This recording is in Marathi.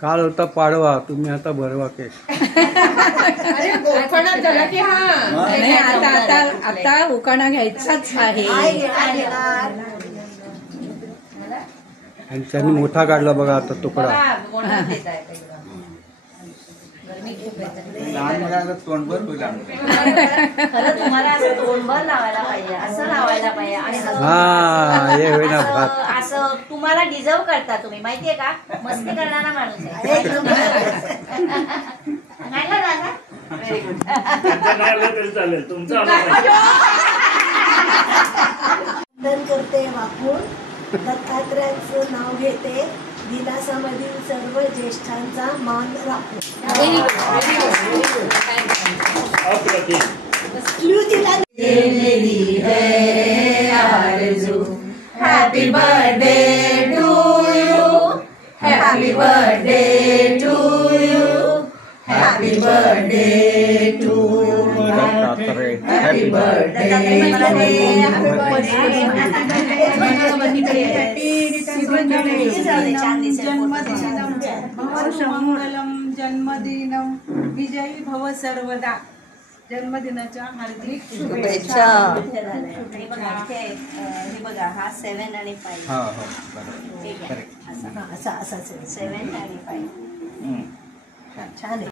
काल होता पाडवा, तुम्ही आता भरवा केस. नाही, आता उकाणा घ्यायचाच आहे. आणि त्यांनी मोठा काढला बघा आता तुकडा. तुम्हाला असं तोंडभर लावायला पाहिजे, असं लावायला पाहिजे. आणि असं तुम्हाला डिझर्व करता तुम्ही, माहितीये का? मस्ती करणारा माणूस आहे. करते वाकून दत्तात्रयाचं नाव घेते, दिलासामधील सर्व ज्येष्ठांचा मान राखून. Happy birthday to you, happy birthday to you, happy birthday to you, happy birthday. जन्मदिनं विजयी भव सर्वदा. जन्मदिनाच्या हार्दिक शुभेच्छा. हे बघा, हा 7 आणि 5. असं 7 आणि 5 छान आहे.